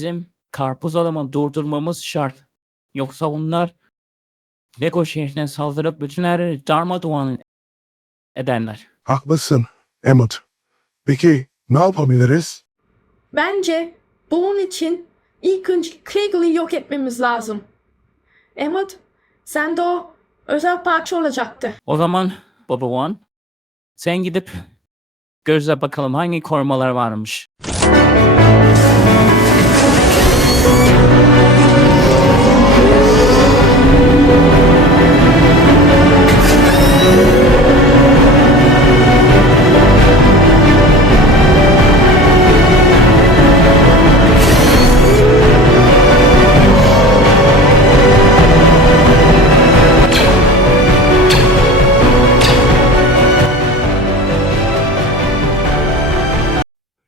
Bizim karpuz adamı durdurmamız şart. Yoksa onlar Lego şehrine saldırıp bütün her yeri darmadağın ederler. Haklısın, Emmett. Peki ne yapabiliriz? Bence bunun için ilk önce Kriegler'ı yok etmemiz lazım. Emmett, sen de o özel parça olacaktı. O zaman Baba One sen gidip gözle bakalım hangi korumalar varmış.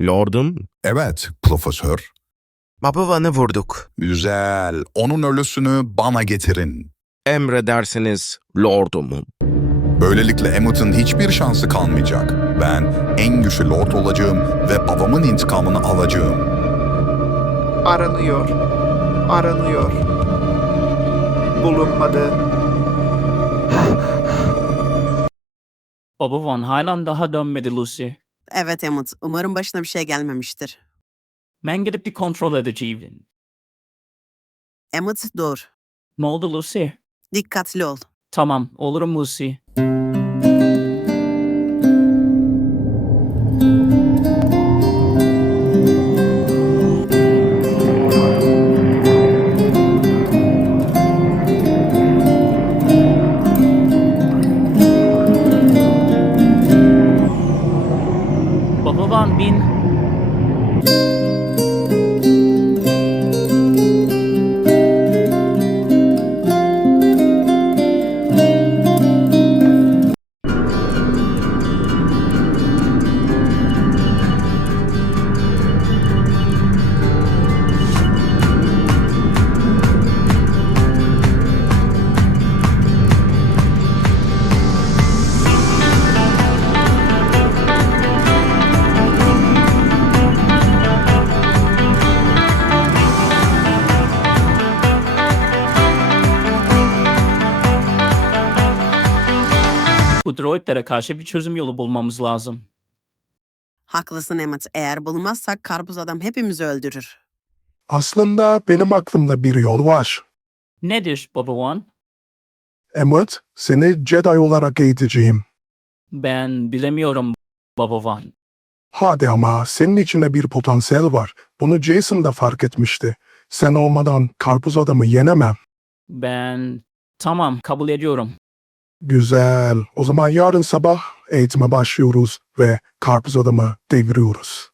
Lordum, Evet, profesör. Babavan'ı vurduk. Güzel. Onun ölüsünü bana getirin. Emredersiniz lordum. Böylelikle Emmett'ın hiçbir şansı kalmayacak. Ben en güçlü lord olacağım ve babamın intikamını alacağım. Aranıyor. Aranıyor. Bulunmadı. Baba One halen daha dönmedi Lucy. Evet Emmett, umarım başına bir şey gelmemiştir. Ben gidip bir kontrol edeceğim. Emmett dur. Ne oldu Lucy? Dikkatli ol. Tamam olurum Lucy. Bu droidlere karşı bir çözüm yolu bulmamız lazım. Haklısın Emmett. Eğer bulmazsak karpuz adam hepimizi öldürür. Aslında benim aklımda bir yol var. Nedir Baba One? Emmett, seni Jedi olarak eğiteceğim. Ben bilemiyorum Baba One. Hadi ama senin içinde bir potansiyel var. Bunu Jason da fark etmişti. Sen olmadan karpuz adamı yenemem. Ben tamam kabul ediyorum. Güzel. O zaman yarın sabah eğitime başlıyoruz ve karpuz adamı deviriyoruz.